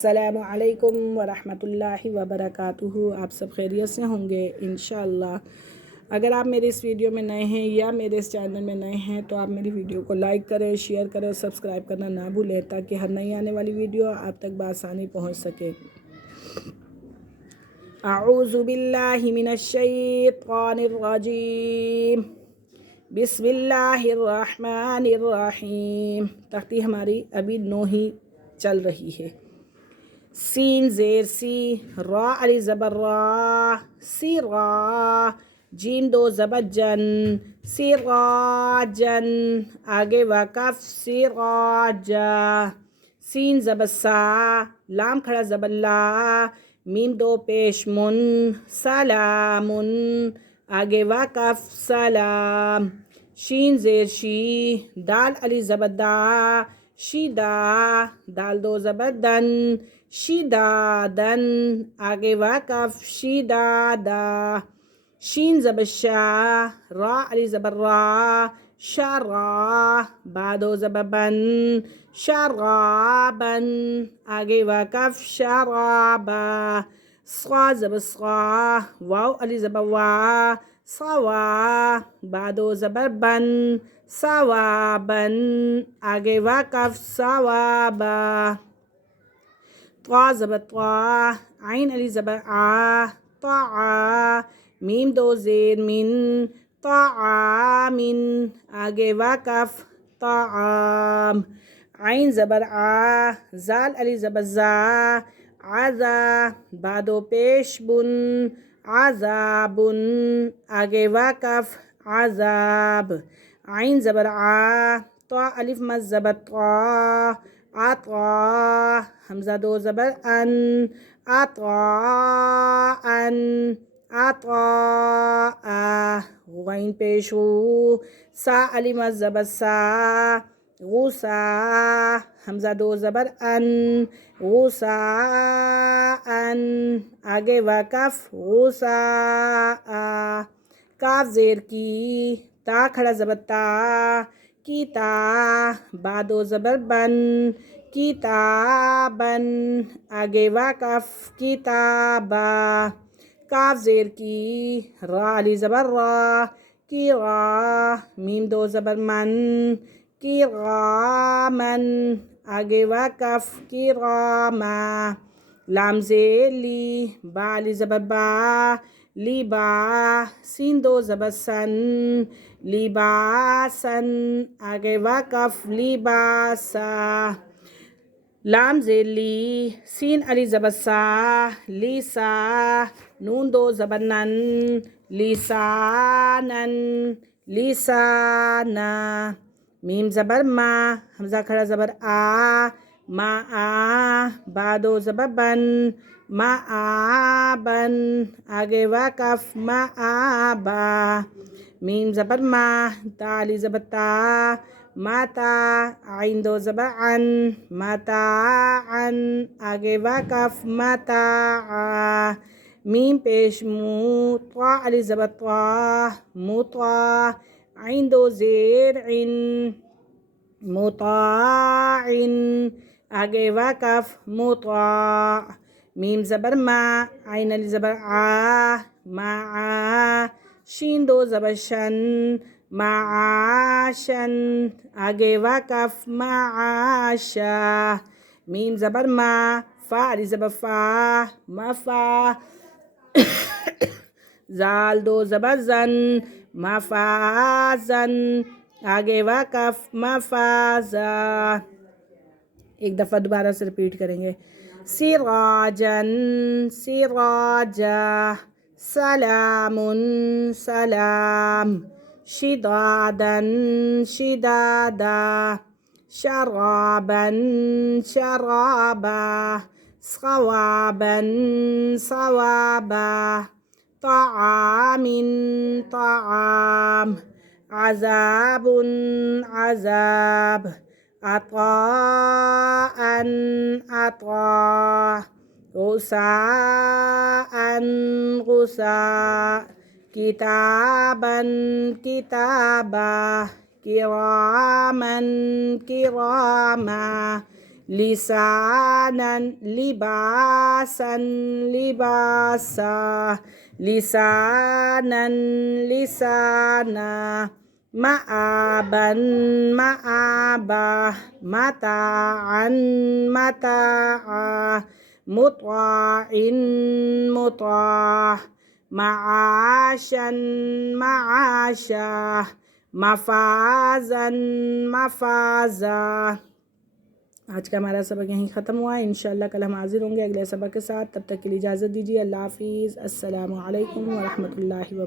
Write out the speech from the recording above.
अस्सलामु अलैकुम वरहमतुल्लाहि वबरकातुहू। आप सब खैरियत से होंगे इंशाअल्लाह। अगर आप मेरे इस वीडियो में नए हैं या मेरे इस चैनल में नए हैं तो आप मेरी वीडियो को लाइक करें, शेयर करें और सब्सक्राइब करना ना भूलें ताकि हर नई आने वाली वीडियो आप तक बआसानी पहुंच सके। अऊज़ु बिल्लाहि मिनश शैतानिर रजीम। बिस्मिल्लाहिर रहमानिर रहीम। तख्ती हमारी अभी 9 ही चल रही है। सीन ज़ेर सी, रा अली ज़बर रा, सी रा, जीम दो ज़बर जन, सी रा जन, आगे वक़फ़ सी रा जा, सीन ज़बर सा, लाम खड़ा ज़बर ला, मीम दो पेश मुन, सलामुन, आगे वक़फ़ सलाम, शीन ज़ेर शी, दाल अली ज़बर दा, शीदा, दाल दो ज़बर दन, शीदादन, आगे वक़फ़ शीदादा, शीन ज़बर शा, रा अली ज़बर रा, शारा, बादो ज़बर बन, शाराबन, आगे वक़फ़ शाराबा, स्वा ज़बर स्वा, वाव अली ज़बर वा, सवा, बादो ज़बर बन, सवाबन, आगे वक़फ़ सवाबा, त्वा ज़बर त्वा, आइन अली ज़बर आ, त्वा, मीम दो ज़ेर मिन, त्वामिन, आगे वक़फ़ त्वाम, आइन ज़बर आ, ज़ाल अली ज़बर ज़ा, आज़ा, बादो पेश बुन, आज़ाबुन, आगे वक़फ़ आज़ाब, आइन ज़बर आ, त्वा अलिफ मद ज़बर त्वा, आत्वा, हमज़ा दो ज़बर अन, आत्वा अन, आत्वा आ, गैन पेश हू, सा अली मद ज़बर सा, गुसा, हमज़ा दो ज़बर अन, गुसा अन, आगे वक़फ़ गुसा आ, काफ ज़ेर की, ता खड़ा ज़बर ता, कीता, बादो ज़बर बन, कीताबन, आगे वक़फ़ किताबा, काफ ज़ेर की, रा अली ज़बर रा, की रा, मीम दो ज़बर मन, की रामन, आगे वक़फ़ की रामा, लाम ज़ेर ली, बा अली ज़बर बा, लिबा, सीन दो ज़बर सन, लिबासन, आगे वक़फ़ लिबासा, लाम ज़ेर ली, सीन अली ज़बर सा, लीसा, नून दो ज़बर नन, लीसानन, लीसाना, मीम ज़बर मा, हमज़ा खड़ा ज़बर आ, मा आ, बादो ज़बर बन, मा आ बन, आगे वक़फ़ मा आ बा, मीम ज़बर मा, ता अली ज़बर ता, माता, आइन दो ज़बर अन, माता अन, आगे वक़फ़ माता आ, मीम पेश मू, त्वा अली ज़बर त्वा, मुत्वा, आइन दो ज़ेर इन, मुताइन, आगे वक़फ़ मुता, मीम ज़बर मा, आइन अली ज़बर आ, मा आ, शीन दो ज़बर शन, माआशन, आगे वक़फ़ माआशा, मीम ज़बर मा, फ़ा अली ज़बर फ़ा, मफ़ा, ज़ाल दो ज़बर ज़न, मफ़ाज़न, आगे वक़फ़ मफ़ाज़ा। एक दफ़ा दोबारा से रिपीट करेंगे। सिराजन, सिराजा, सलामुन, सलाम, शिदादन, शिदादा, शराबन, शराबा, सवाबन, सवाबा, ताआमिन, ताआम, अज़ाबुन, अज़ाब, अताअन, अता, गुसाअन, गुसा, किताबन, किताबा, किरामन, किरामा, लिसानन लिबासन लिबासा लिसानन लिसाना मआबन मआबा मताअन मताआ मुत्वाइन मुत्वा माशन माशा मफाजन मफाजा। आज का हमारा सबक यहीं ख़त्म हुआ है। इंशाअल्लाह कल हम हाजिर होंगे अगले सबक के साथ। तब तक के लिए इजाज़त दीजिए। अल्लाह हाफ़िज़। अस्सलामु अलैकुम व रहमतुल्लाहि व बरकातुहू।